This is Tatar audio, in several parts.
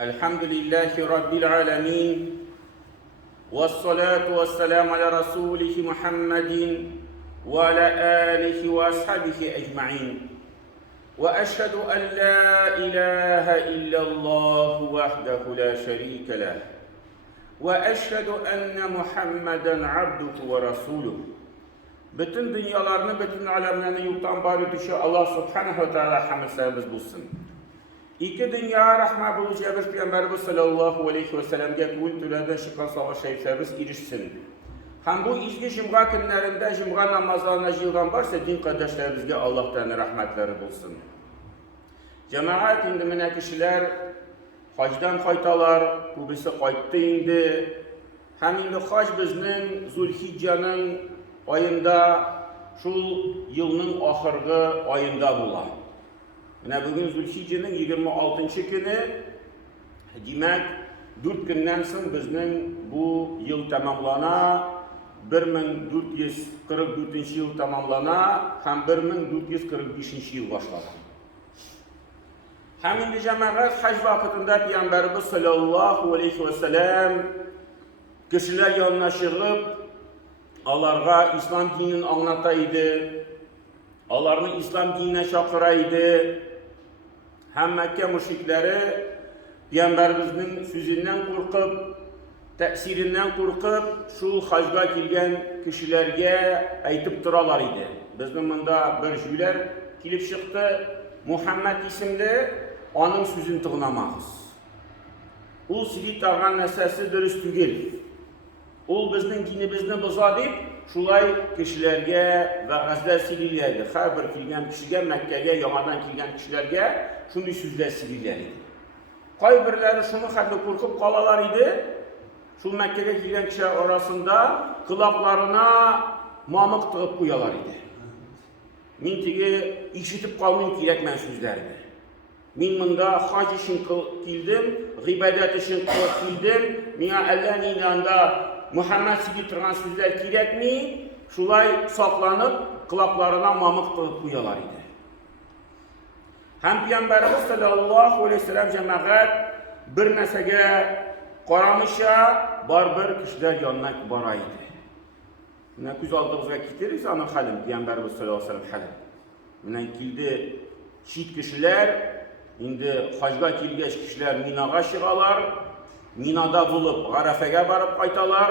Elhamdülillahi Rabbil alemin. Vessalatu vesselamu ala Resulihi Muhammedin ve ala alihi ve ashabihi ecma'in. Ve eşhedü en la ilahe illallah vahdehu la şerike leh. Ve eşhedü enne Muhammeden abduhu ve resuluh. Bütün dünyalarını, bütün alemlerini yoktan bari düşü Allah subhanahu ve teala hamd sayımız bulsun. İki dünya rahmet bulacağımız Peygamberimiz sallallahu aleyhi ve sellem'e kul türeden şıkan savaş şeriflerimiz girişsin. Hem bu izgi cümga günlerinde cümga namazlarına jilgan varsa din kardeşlerimizge Allah'tan rahmetleri bulsun. Cemaat indimine kişiler hacdan kaytalar, bu bizi kayıttı indi. Hem indi hac biznin Zulhicce'nin ayında, şu yılın ahırgı ayında bular. Bugün Zulhicce'nin 26. günü, demek 4 günden sonra bizning bu yıl tamamlana, 1444 yıl tamamlana, hem 1445 yıl başladı. Hem indi cemaat hac vakitinde Peygamberimiz sallallahu aleyhi ve sellem kişiler yanına çıkıp, onlara İslam dinini anlataydı, onlarını İslam dinine çağıraydı. Hem Mekke müşrikleri Peygamberimizin sözünden korkup, tesirinden korkup, şu hacga gelgen kişilerge aytıp duralar idi. Bizning bunda bir jüyler kilip çıktı, Muhammed isimli, onun sözünü tığınamağız. O sizi tağan nesesi dürüst tügül. O bizning dinimizni bozadi, şulay kişilerge ve gazlar silillerdi. Her bir kilgen kişiге, Mekke'ye, yamadan kilgen kişilerge şunu sözler silillerdi. Kaybirleri şunu haddi korkup kalalar idi. Şu Mekke'ye kilgen kişiler arasında kulaklarına mamık tığıp koyalar idi. Min tigi işitip kalmayın kirekmen sözlerdi. Min bunda hac için kildim, gıibadet için kildim, mina Allah'ın inanda Muhammed sizi turgan sözler kirek mi? Şulay saklanıp, kulaklarına mamık tığıp koyalar idi. Hem Peygamberimiz sallallahu aleyhi ve sellem cemaat bir mesele qaramışa, bir kişiler yanına baraydı. Ne göz aldığımızda gideriz, onun halim, Peygamberimiz sallallahu aleyhi ve sellem halim. Minen kildi şiit kişiler, indi hacga kilgeç kişiler Minaga çıkalar, Minada bulup Arafe'ye barıp kaytalar.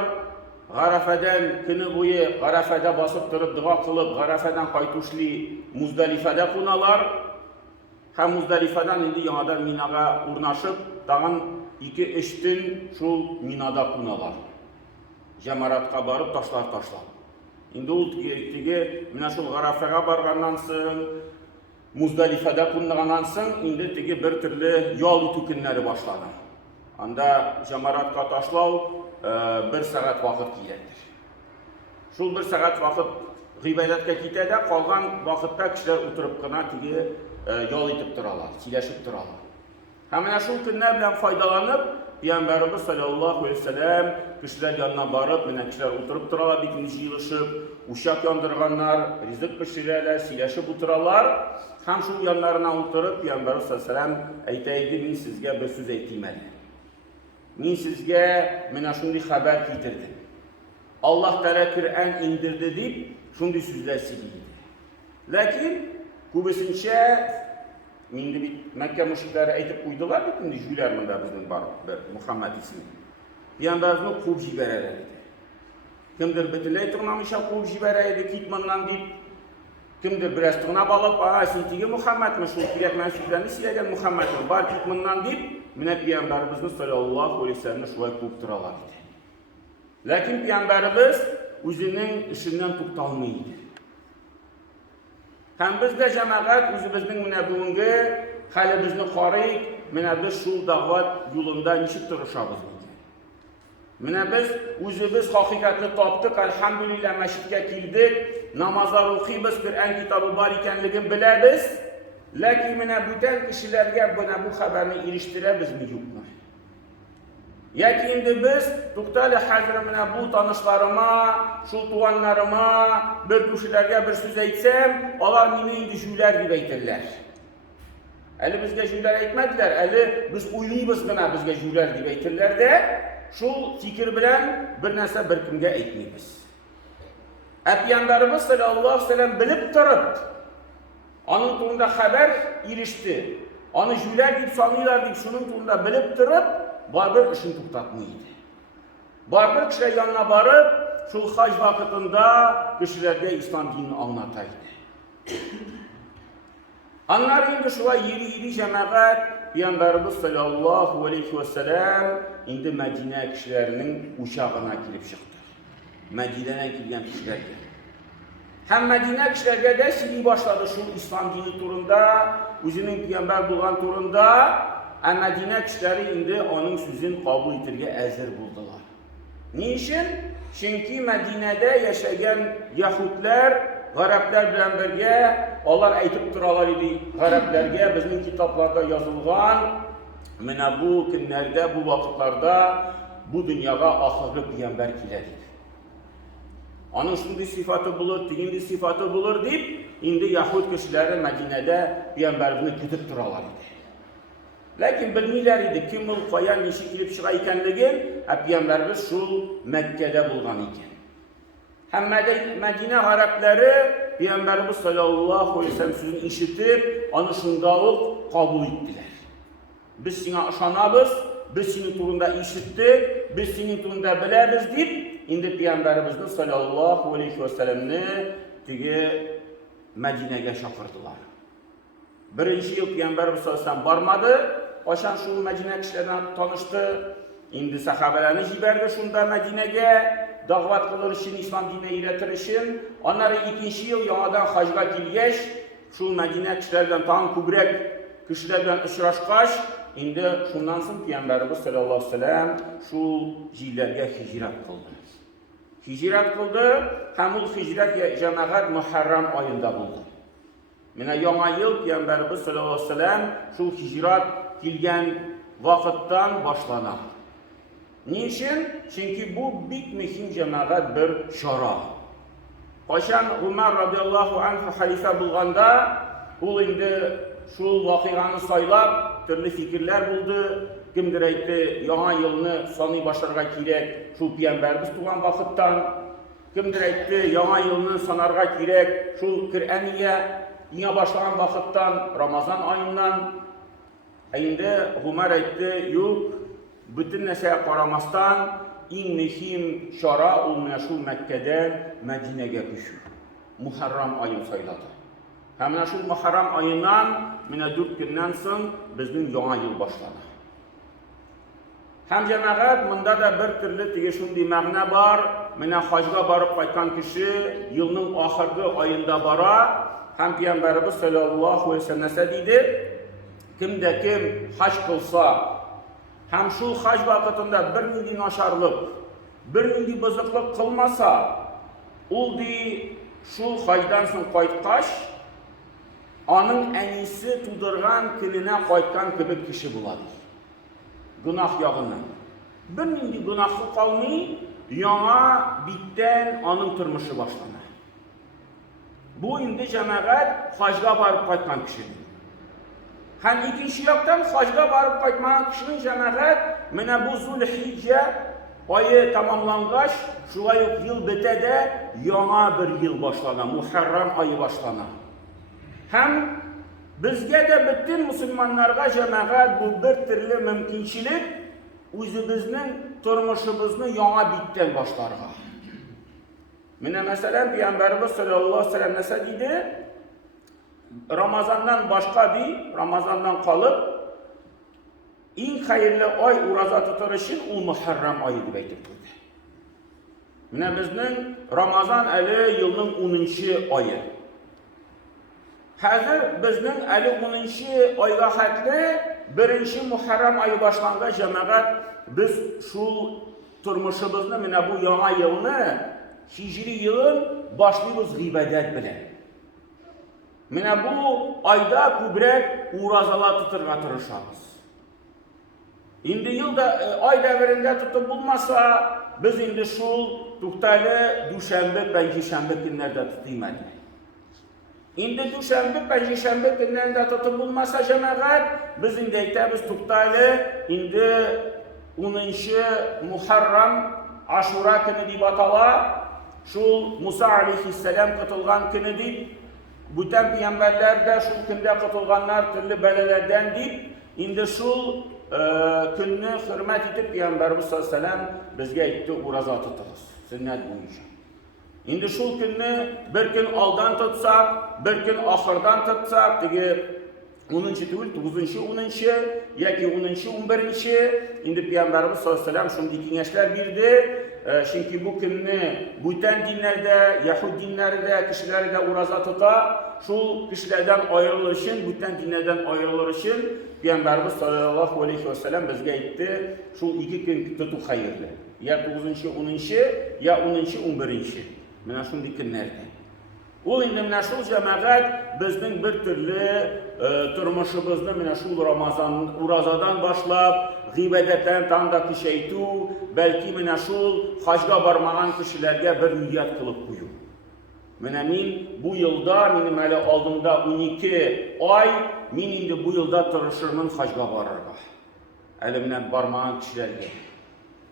Arafe'den günü boyu Arafe'de basıp durup dua kılıp Arafe'den kaytuşlu Muzdalife'de kunalar. Hem Muzdalife'den indi yanadan Minaga urnaşıp dağın 2-3 gün şu Minada kunalar. Cemarat'a barıp taşlar. İndi o tigi mina şu Arafe'ye bargandan soň Muzdalife'de kungandan soň indi tigi bir türlü yol tükünleri başladı. Anda cemarat'a taşlav 1 saat vakit giderdir. Şu 1 saat vakit gıybadetke gitede, kalgan vakitte kişiler oturup kına tigi yol itip duralar, sileşip duralar. Hemen şu günler bilen faydalanıp, Peygamberimiz sallallahu aleyhi ve sellem kişiler yanına barıp, kişiler oturup duralar, bir gün yığılışıp, uşak yandırganlar, rizq pişirirler, sileşip oturalar. Hem şu yanlarına oturup, Peygamberimiz sallallahu aleyhi ve sellem aytaydı, min sizge bir söz aytaymalı. Min sizge şunday haber getirdim. Allah Teala Kur'an indirdi deyip şunday sözler siliydi. Lakin kubisinçe mindi bir Mekke müşrikleri aytıp koydular bütün jüyler bunda bizning bar Muhammed ismi. Peygamberimizni quvib jibererler edi. Kimdir butunlay tug'namışa quvib jiberaydi kitmandan deyip, kimdir biraz tug'nab olib, sen tigi Muhammedmi shu kerakman sözlerini silagan Muhammedmi bar kitmandan deyip, Mine Peygamberimizni sallallahu aleyhi ve sellem'ni şulay quvib turalar edi. Lakin Peygamberimiz o'zining ishidan to'xtalmaydi. Hem biz de cemaat o'zimizning bugungi hali bizni qarayik, biz şu da'vat yo'lida nechib turishamiz. Biz o'zimiz haqiqatni topdik, alhamdulillah masjidga keldik, namozlar o'qiymiz, Qur'on kitobi bor ekanligini bilamiz. Lakin bütün kişilerge bu haberni eriştiremizmi yo'qmi? Yoki endi biz to'xtali hozir bu tanışlarıma, şu tuğanlarıma, bir kişilerge bir söz aytsam, ular meni endi jüylar deb aytirlar. Әле безгә җүләр әйтмәделәр, әле без уйлыйбыз гына безгә җүләр дип әйтерләр дә, шул фикер белән бер нәрсә беркемгә әйтмибез. Пәйгамбәрбез саллаллаһу алейһи ва сәллям белеп торып, аның турында хәбәр иреште. Аны җүләр дип саныйлар дип шуның турында белеп торып, барбер эшен туктатмый иде. Барбер кешеләр янына барып, шул хаҗ вакытында кешеләргә ислам динен аңлата иде. Аннары инде шулай йөри җәмәгать, Пәйгамбәрбез саллаллаһу алейһи ва сәллям инде Мәдинә кешеләренең учагына килеп чыкты. Мәдинәдән килгән кешеләргә. Һәм Мәдинә кешеләргә дә сөйли башлады шул ислам дине турында, үзенең пәйгамбәр булган турында, ә Мәдинә кешеләре инде аның сүзен кабул итәргә әзер булдылар. Ни өчен? Чөнки Мәдинәдә яшәгән яһүдләр, гарәпләр белән бергә алар әйтеп торалар иде, гарәпләргә безнең китапларда язылган, менә бу көннәрдә, бу вакытларда бу дөньяга ахыргы пәйгамбәр килә дип. Аның шундый сыйфаты булыр, тигендей сыйфаты булыр дип, инде яһүд кешеләре Мәдинәдә пәйгамбәрне көтеп торалар иде. Ләкин белмиләр иде, кем ул, каян, ничек килеп чыга икәнлеген, пәйгамбәрбез шул Мәккәдә булган икән. Һәм Мәдинә гарәпләре пәйгамбәрбез саллаллаһу алейһи ва сәллям сүзен ишетеп, аны шунда ук кабул иттеләр. Без сиңа ышанабыз, без синең турында ишеттек, без синең турында беләбез дип, инде пәйгамбәрбезне саллаллаһу алейһи ва сәллямне теге Мәдинәгә чакырдылар. Беренче ел пәйгамбәрбез саллаллаһу алейһи ва сәллям бармады, кайчан шул Мәдинә кешеләренә танышты, инде сахабаларны җибәрде шунда Мәдинәгә, дәгъват кылыр өчен, ислам диненә өйрәтер өчен. Аннары икенче ел яңадан хаҗга килгәч, шул Мәдинә кешеләрдән тагын күбрәк кешеләр белән очрашкач, инде шуннан соң пәйгамбәрбез саллаллаһу алейһи ва сәллям шул җилләргә һиҗрәт кылды. Һиҗрәт кылды һәм ул һиҗрәт җәмәгать Мөхәррәм аенда булды. Менә яңа ел пәйгамбәрбез саллаллаһу алейһи ва сәллям шул һиҗрәт килгән вакыттан башлана. Ни өчен? Чөнки бу бик мөһим җәмәгать бер чара. Кайчан Умар радиллаһу анһу халифа булганда, ул инде шул вакыйганы сайлап, төрле фикерләр булды. Кемдер әйтте, яңа елны саный башларга кирәк, шул пәйгамбәрбез туган вакыттан. Кемдер әйтте, яңа елны санарга кирәк, шул Коръәнгә иңә башлаган вакыттан, Рамазан аеннан. Инде Умар әйтте, юк, bütün нәрсәгә карамастан, иң мөһим чара ул менә шул Мәккәдән Мәдинәгә күчү. Мөхәррәм айын сайлады. Һәм менә шул Мөхәррәм аеннан менә 4 көннән соң безнең яңа ел башлана. Һәм җәмәгать, монда да бер төрле теге шундый мәгънә бар. Менә хаҗга барып кайткан кеше елның ахыргы аенда бара, һәм пәйгамбәрбез саллаллаһу алейһи ва сәллям нәрсә диде? Кемдә кем хаҗ кылса, һәм шул хаҗ вакытында бер нинди начарлык, бер нинди бозыклык кылмаса, ул ди шул хаҗдан соң кайткач, аның әнисе тудырган көненә кайткан кебек кеше була ди. Гынах ягыннан. Бер нинди гынахы калмый, яңа биттән аның тормышы башлана. Бу инде җәмәгать хаҗга барып кайткан кеше. Һәм икенче яктан хаҗга барып кайтмаган кешенең җәмәгать менә бу Зул-Хиҗҗә айы тамамлангач, шулай ук ел бетә дә яңа бер ел башлана, Мөхәррәм айы башлана. Һәм безгә дә бөтен мусульманнарга җәмәгать бу бер төрле мөмкинчелек үзебезнең тормышыбызны яңа биттән башларга. Менә мәсәлән пәйгамбәрбез саллаллаһу алейһи ва сәллям нәрсә диде? Ramazandan başka bir, Ramazandan kalıp en hayırlı ay urazat tutar için o Muharrem ayı diye aytıldı. Менә безнең Ramazan әле елның 10-нчы ayı. Хәзер безнең әле 10-нчы айга хәтле 1-нче Muharrem ayı башлангач җәмәгать без шул тормышыбызны менә бу яңа елны, Һиҗри елын башлыйбыз гыйбадәт белән. Менә бу айда күбрәк уразалар тотырга тырышабыз. Инде елда ай дәверендә тотып булмаса, biz инде шул тукталы дүшәмбе, пәнҗешәмбе көннәрдә тотыйм әле. İndi düşenbe, pejişenbe günlerinde tutulmasa cemaat, biz indi eytemiz tuttaylı, indi 10. Muharram Aşura günü dip atala, şul Musa aleyhisselam kıtılgan günü dip, bütün peygamberler de şul günde kıtılganlar türlü belelerden dip, indi şul gününü hürmet edip Peygamberimiz sallallahu aleyhi ve sellem bizge etti uraza tutuz, sünnet boyunca. İndi şul gününü bir gün aldan tutsak, bir gün ahırdan tutsak, degi 10. değil, 9. 10. yaki 10. 11. indi Peygamberimiz sallallahu aleyhi ve sellem şundi kengeçler birdi. Çünkü bu gününü bütün dinlerde, Yahudi dinlerde, kişilerde uraza tuta, şu kişilerden ayrılır için, bütün dinlerden ayrılır için Peygamberimiz sallallahu aleyhi ve sellem bizge etti, şu 2 gün tutu hayırlı. Ya 9. 10. ya 10. 11. Mena şundi günlerde. O indi mena şul cemaat bizning bir türlü turmuşumuzni mena şul Ramazan urazadan başlap g'ibadetdan tanda kişeytu belki mena şul hajga barmagan kişilerge bir niyet kılıp koyu. Mena min bu yılda benim hele aldığımda 12 ay min indi bu yılda turuşurmun hajga barırga. Elimden barmagan kişilerge.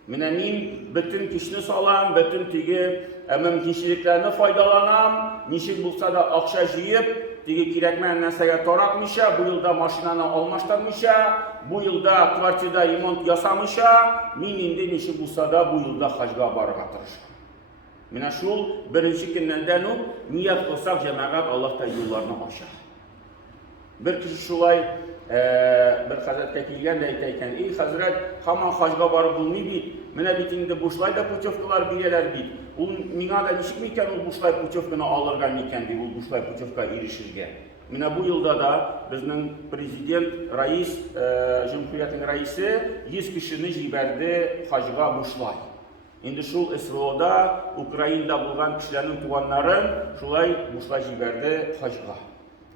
Mena min bütün kişini salam, bütün tigi mümkünçiliklerini faydalanam, nişik bulsa da akşa jiyip, tigi kirekmeyen neseye torakmışa, bu yılda maşinanı almışlarmışa, bu yılda kvartida remont yasamışa, min indi nişik bulsa da bu yılda hacga barıga tırışa. Mina şul birinci günden niyet kılsak cemaat Allah'ta yollarını aşağı. Bir kişi şulay bir hazretke kilgen de eyteyken, ey hazret, haman hacga barı bulmayı bit, mine bitinde boşlay da puçofkalar bireler bit. Mina da nişik miyken o boşlay puçofkını alırgan miyken de o boşlay puçofka erişirge. Mina bu yılda da bizning prezident, reis, Cumhuriyetin reisi 100 kişini jiberdi hacga boşlay. Indi şul SVO'da, Ukrayna'da bulgan kişilerin tuğanların şulay boşlay jiberdi hacga.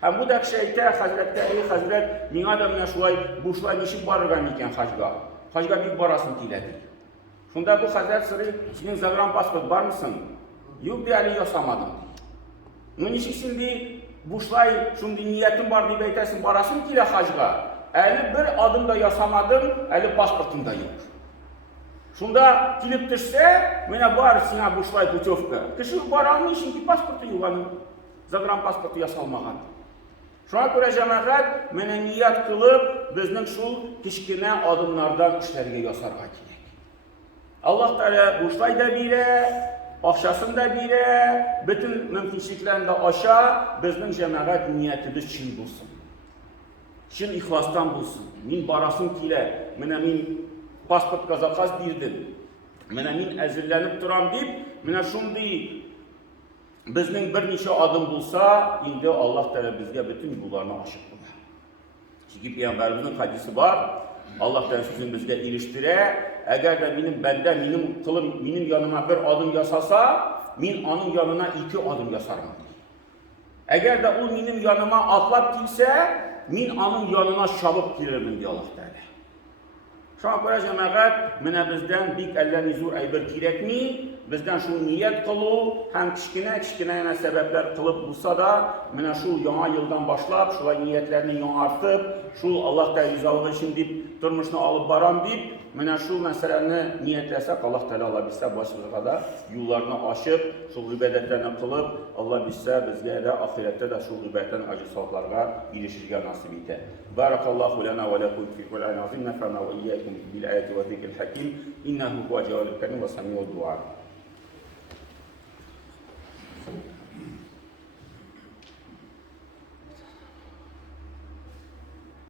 Hem bu da şeyte hazrette ey hazret mina da mina şulay boşlay nişik barırgan iken hacga. Hacga bir barasın tiledi. Şunda bu hazret sırrı senin zagran pasport var mısın? Yok diye ali yasamadım. Bu nişik şimdi boşlay şundi niyetim var diye beytesin barasın tile hacga. Eli bir adım da yasamadım, eli pasportum da yok. Şunda kilip düşse mina var sina boşlay puçofka. Kişi baranın çünkü pasportu yuvanın. Zagran pasportu yasalmagan. Şuna göre cemaat mene niyet kılıp bizning şu kichkina adımlardan işlerge yasarga kerak. Allah Teala boşlay da bire, akşasını da bire, bütün mümkünçiliklerini de aşağı bizning cemaat niyetimiz çin bulsun. Çin ihlastan bulsun. Min barasın kile, mene min pasport kazakaz birdim. Mene min ezillenip duram deyip, mene şundi bizning bir neçe adım bulsa, indi Allah Teala bizge bütün bunlarını aşık kılar. Çünkü Peygamberimizin hadisi var, Allah Teala sizin bizge iliştire, eğer de benim kılım, benim yanıma bir adım yasasa, min onun yanına 2 adım yasarım. Eğer de o benim yanıma atlap girse, min onun yanına şabıp girerim diye Allah Teala. Şuna göre cemaat, mene bizden bir ellerini zor aybir kirekmi, bizden şu niyet kılı, hem kichkine yana sebepler kılıp bulsa da, mene şu yana yıldan başlap, şulay niyetlerini yana artıp, şu Allah da rizalığı için deyip, durmuşunu alıp baram deyip, mene şu meseleni niyetlesek, Allah Teala Allah bilse başımıza da yollarını aşıp, şu ibadetlerini kılıp, Allah bilse bizge de ahirette de şu ibadetten acı saatlarga ilişirge nasip ite. Barakallahu lana ve lekum fi Kur'an azim, nefrana ve iyyakum bil ayati ve zikril hakim, innehu huve cevalül kerim ve sami'ud dua.